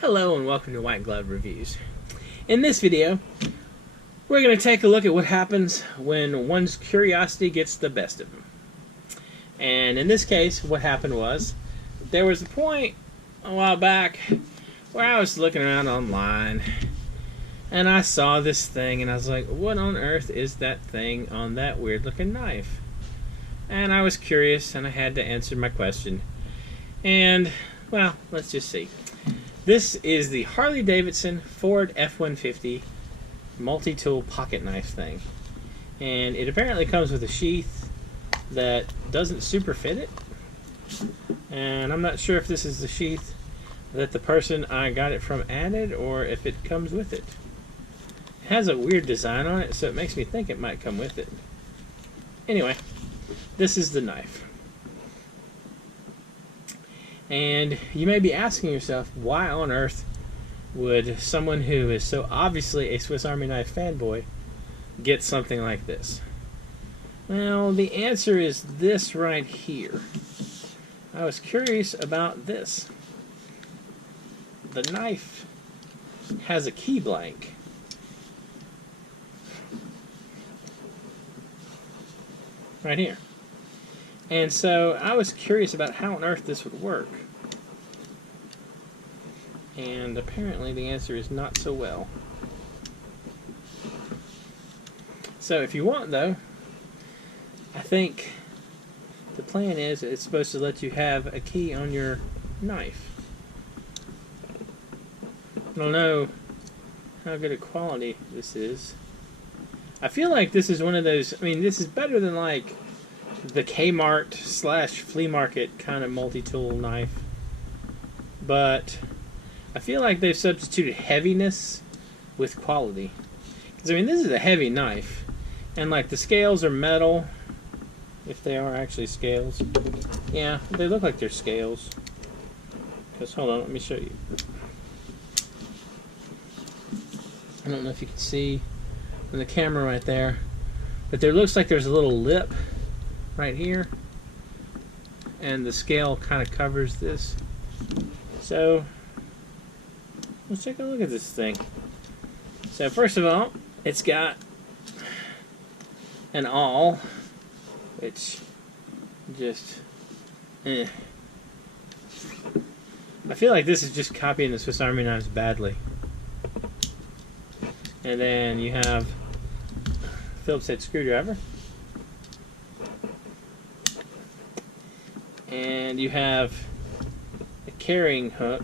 Hello and welcome to White Glove Reviews. In this video, we're going to take a look at what happens when one's curiosity gets the best of them. And in this case, what happened was, there was a point a while back where I was looking around online and I saw this thing and I was like, what on earth is that thing on that weird looking knife? And I was curious and I had to answer my question. And, well, let's just see. This is the Harley-Davidson Ford F-150 multi-tool pocket knife thing. And it apparently comes with a sheath that doesn't super fit it. And I'm not sure if this is the sheath that the person I got it from added or if it comes with it. It has a weird design on it, so it makes me think it might come with it. Anyway, this is the knife. And you may be asking yourself, why on earth would someone who is so obviously a Swiss Army knife fanboy get something like this? Well, the answer is this right here. I was curious about this. The knife has a key blank. Right here. And so I was curious about how on earth this would work. And apparently the answer is not so well. So if you want, though, I think the plan is it's supposed to let you have a key on your knife. I don't know how good a quality this is. I feel like this is one of those, I mean, this is better than like the Kmart / flea market kind of multi-tool knife, but I feel like they've substituted heaviness with quality. Because I mean, this is a heavy knife, and like the scales are metal, if they are actually scales. Yeah, they look like they're scales. Because hold on, let me show you. I don't know if you can see in the camera right there, but there looks like there's a little lip right here, and the scale kind of covers this. So let's take a look at this thing. So first of all, it's got an awl, which just I feel like this is just copying the Swiss Army knives badly. And then you have Phillips head screwdriver. And you have a carrying hook.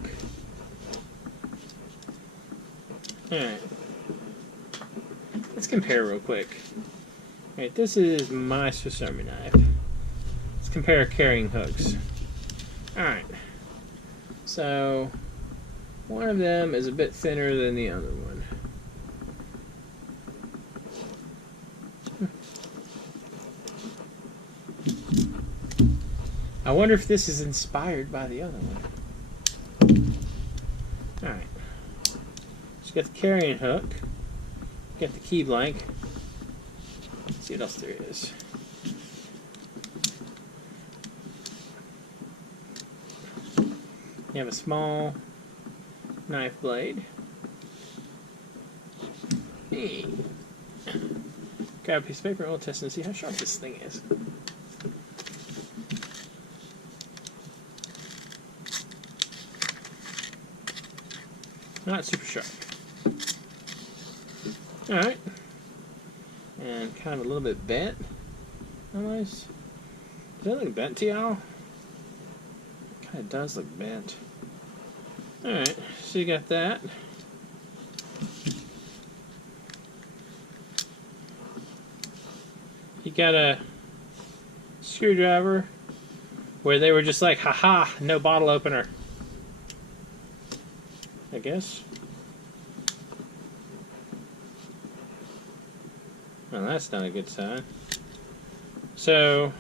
Alright. Let's compare real quick. Alright, this is my Swiss Army knife. Let's compare carrying hooks. Alright. So, one of them is a bit thinner than the other one. I wonder if this is inspired by the other one. Alright. Just got the carrying hook. Got the key blank. Let's see what else there is. You have a small knife blade. Hey. Grab a piece of paper and we'll test and see how sharp this thing is. Not super sharp. Alright. And kind of a little bit bent. Almost. Does that look bent to y'all? It kind of does look bent. Alright, so you got that. You got a screwdriver where they were just like, haha, no bottle opener. I guess. Well, that's not a good sign. So,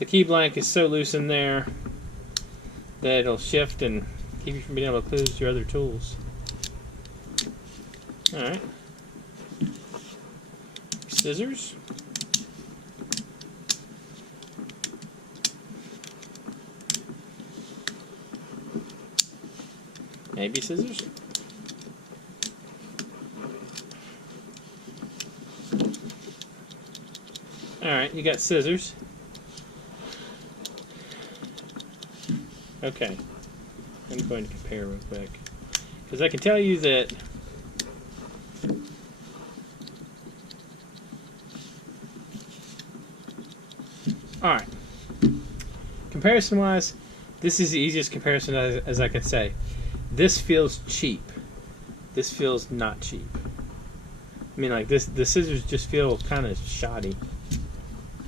the key blank is so loose in there that it'll shift and keep you from being able to close your other tools. Alright. Scissors. Maybe scissors? Alright, you got scissors. Okay. I'm going to compare real quick. Because I can tell you that alright. Comparison-wise, this is the easiest comparison as I could say. This feels cheap. This feels not cheap. I mean, like, the scissors just feel kind of shoddy.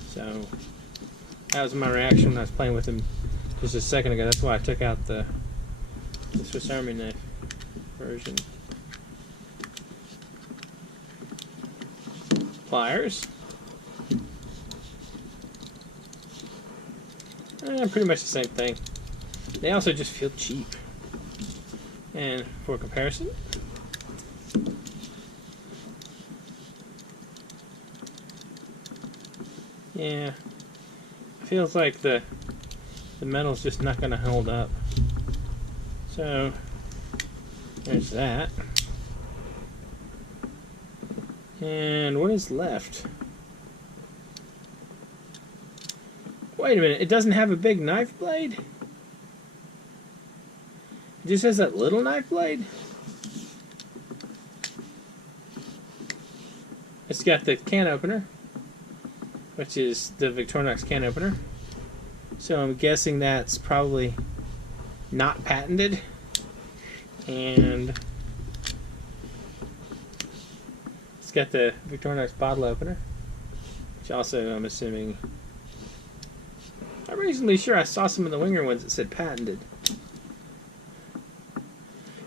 So, that was my reaction when I was playing with them just a second ago. That's why I took out the Swiss Army knife version. Pliers. Pretty much the same thing. They also just feel cheap. And for comparison, yeah, feels like the metal's just not going to hold up. So there's that. And what is left? Wait a minute, it doesn't have a big knife blade? It just has that little knife blade? It's got the can opener, which is the Victorinox can opener. So I'm guessing that's probably not patented. And it's got the Victorinox bottle opener, which also I'm assuming... I'm reasonably sure I saw some of the Winger ones that said patented.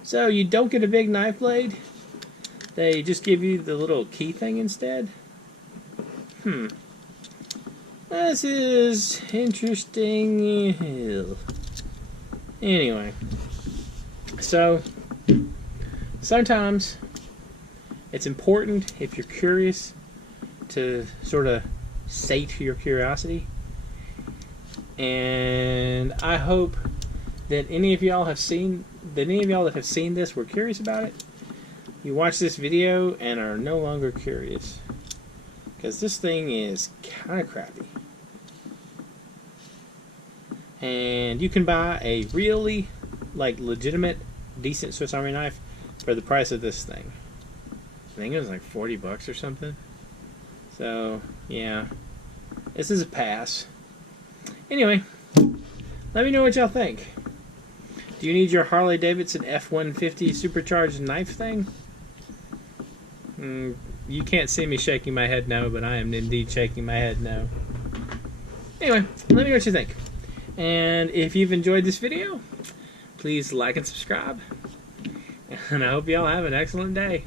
So you don't get a big knife blade. They just give you the little key thing instead. This is interesting. Anyway. So, sometimes it's important, if you're curious, to sort of sate your curiosity. And I hope that any of y'all that have seen this were curious about it. You watch this video and are no longer curious, because this thing is kind of crappy. And you can buy a really, like, legitimate, decent Swiss Army knife for the price of this thing. I think it was like 40 bucks or something. So, yeah. This is a pass. Anyway, let me know what y'all think. Do you need your Harley-Davidson F-150 supercharged knife thing? You can't see me shaking my head no, but I am indeed shaking my head no. Anyway, let me know what you think. And if you've enjoyed this video, please like and subscribe. And I hope y'all have an excellent day.